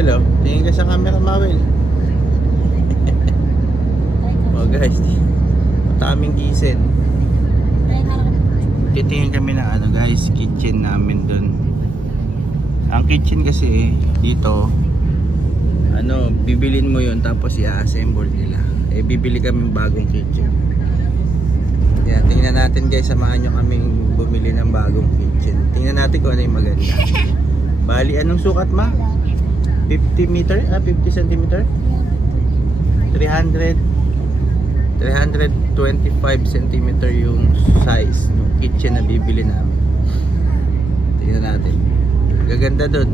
Mawel oh. Tingin ka sa camera, Mawel. oh guys, mataming gising. Titingin kami ng ano guys, kitchen namin dun. Ang kitchen kasi dito, ano, bibilin mo yun tapos i-assemble nila. Eh, bibili kami bagong kitchen. Yan, tingnan natin guys, samahan nyo kaming bumili ng bagong kitchen. Tingnan natin kung ano yung maganda. Bali, anong sukat ma? 50 meter? Ah, 50 centimeter? 300 325 centimeter yung size ng kitchen na bibili namin. Tingnan natin. Gaganda doon.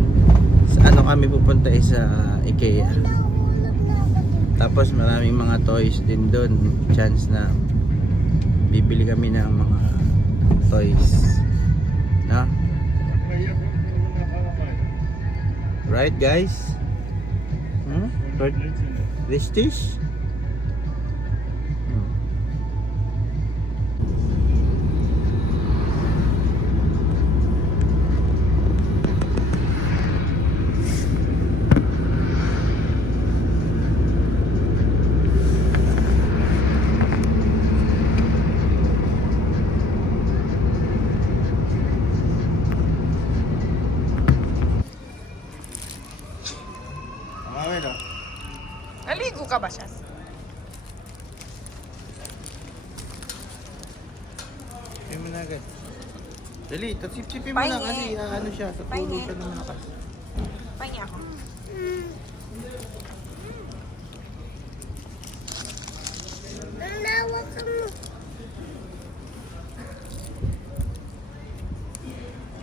Sa ano kami pupunta eh, sa IKEA. Tapos maraming mga toys din doon. Chance na bibili kami ng mga toys. No? Right guys? Hmm? Prestige? Naligo ka ba siya? Ayun mo na agad. Dali, tatsip-sipin mo na Pahingi. kasi ah, ano siya, sa tulo Pahingi. siya naman nakas. Pahingi ako.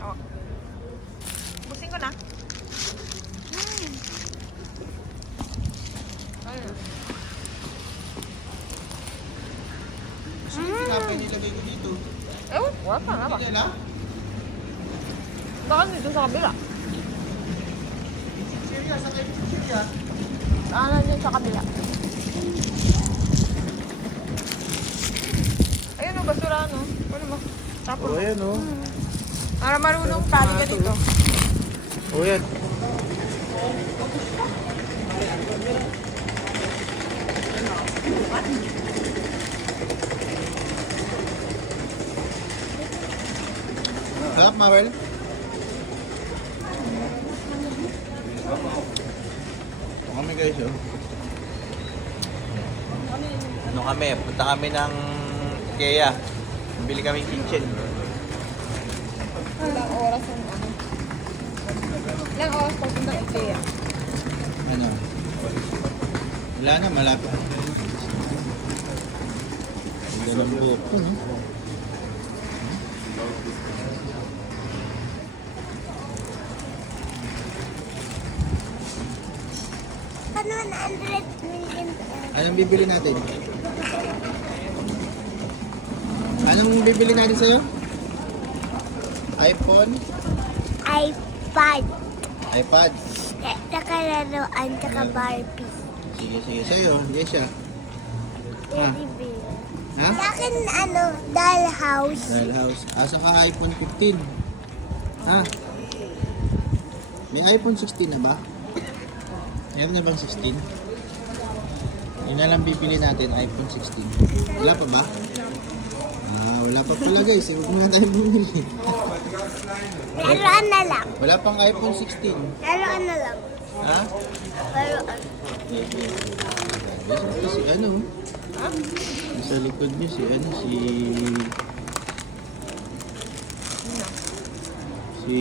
Oo. Busin ko na. Hmm. Ayun. Gusto yung tinapay nilagay ko dito. Eh, wala nila? Baka dito sa kabila. Chichirya, sa kay chichirya. Ano dyan sa kabila? Ayun o, basura ano. Ano mo? Tapos. Oh, ayan oh. Para marunong tali ka dito. Oh, yan. Sarap, Mawel? Ito kami guys, oh. Ano kami? Punta kami ng IKEA. Bili kami kitchen. Ilang oras ang ano? Ilang oras pag punta IKEA? Ano? Wala na, malapit. Ang ganda ng buhok ko, no? Ano 100 million Anong bibili natin? Anong bibili natin sa'yo? iPhone? iPad. iPad? Tsaka laruan, tsaka Barbie. Sige, sige. Sa'yo, yes siya. Ah. Teddy bear. Ha? Sa akin, ano, dollhouse. Dahil house. Asa ka iPhone 15? Ha? May iPhone 16 na ba? Meron na bang 16? Yun na lang bibili natin, iPhone 16. Wala pa ba? Ah, wala pa pala guys. Eh, Huwag muna tayo bumili. Laruan na lang. Wala pang iPhone 16. Laruan na lang. Ha? Laruan. Ano? Nasa likod niyo si ano? Si... Si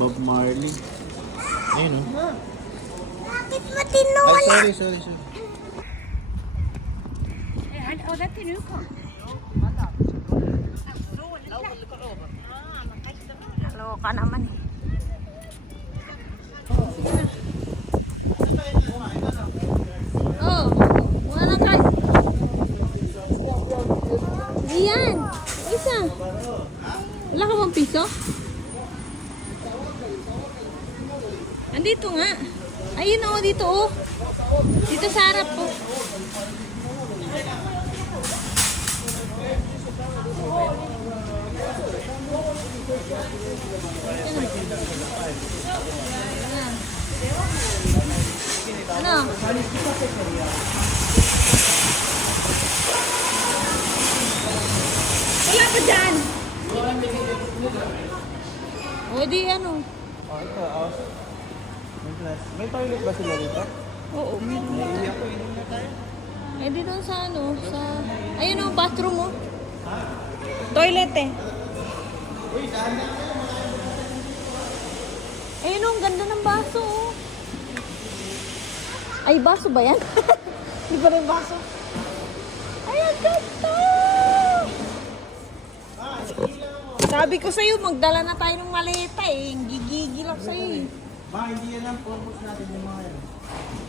Bob Marley. Ayun oh. Bakit mo Ay, tinula? sorry, sorry, sorry. Hello ka naman eh. Oh, wala ka. Iyan. Isa. Wala ka bang piso? Andito nga. Ayun oh, dito oh. Dito sa harap oh. Ayan. Wala pa dyan. O di ano. Oh, ito, aus. May toilet ba sila dito? Oo, meron. Eh di doon sa ano, sa... Ayun o, bathroom mo. Toilet eh. Ayun o, ang ganda ng baso oh. Ay, baso ba yan? Di ba rin baso? Ay, ang ganda! Sabi ko sa'yo, magdala na tayo ng maleta eh. Gigigil ako sa'yo eh. Ba, hindi yan ang purpose natin yung mga yan.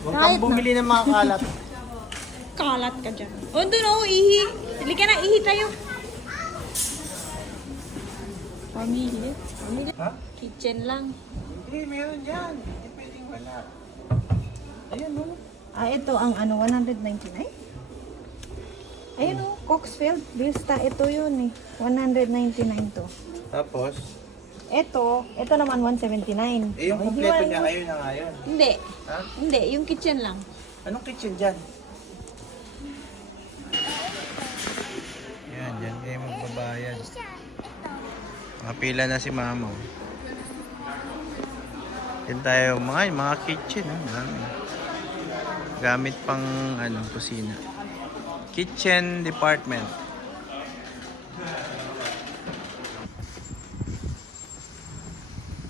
Huwag Kahit kang bumili ng mga kalat. Kalat ka dyan. O, doon o, ihi. Hindi ka na, ihi tayo. Pamilya. Pamilya. ha? Kitchen lang. Hindi, meron dyan. Hindi pwedeng wala. Ayan, no? Ah, ito ang ano, 199? Ayun o, Coxfield. Vista, ito yun eh. 199 to. Tapos, Ito, ito naman 179. eh, yung kompleto niya, ayun na nga yun. Hindi. Ha? Hindi, yung kitchen lang. Anong kitchen dyan? Yan, dyan kayo magbabayad. Nakapila na si mama. oh. Yan tayo, mga, mga kitchen. Oh, marami. Gamit pang ano, kusina. Kitchen department.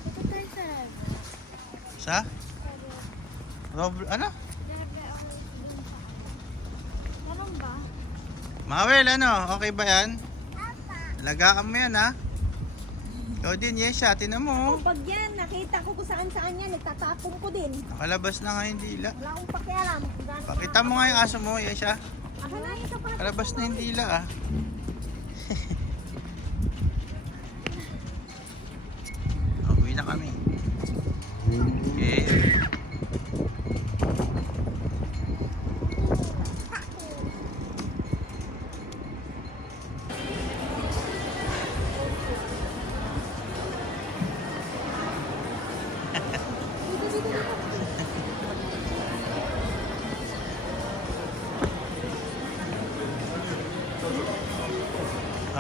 Ito tayo sa Sa? Rob, ano? Meron ba? Mawel, ano? Okay ba yan? Lagaan mo yan, ha? Ikaw din, Yesha. Tinan mo. oh. Pag yan, nakita ko kung saan saan yan, nagtatapon ko din. Nakalabas na nga yung dila. Wala akong pakialam. Pakita mo nga yung aso mo, Yesha. Nakalabas na yung dila, ah.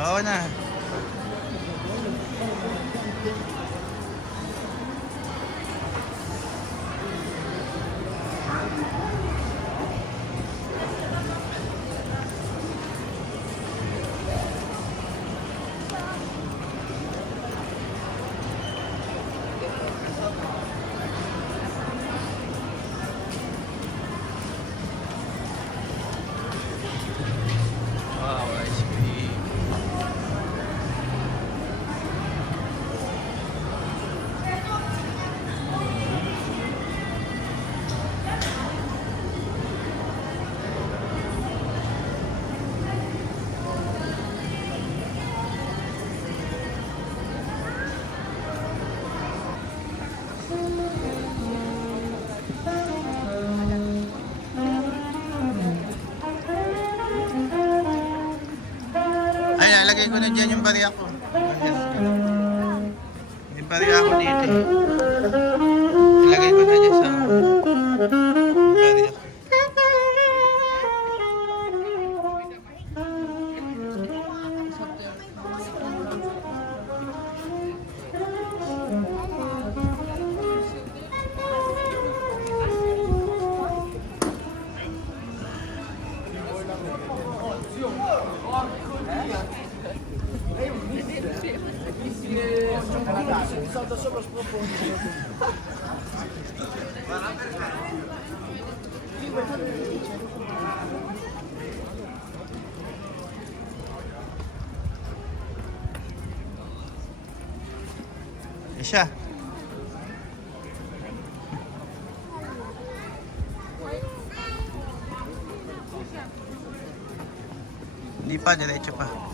Oo na. Nalagay ko na dyan yung bariya ko. Yung bariya ko dito Eh siya. Hindi pa, diretso pa. Pa,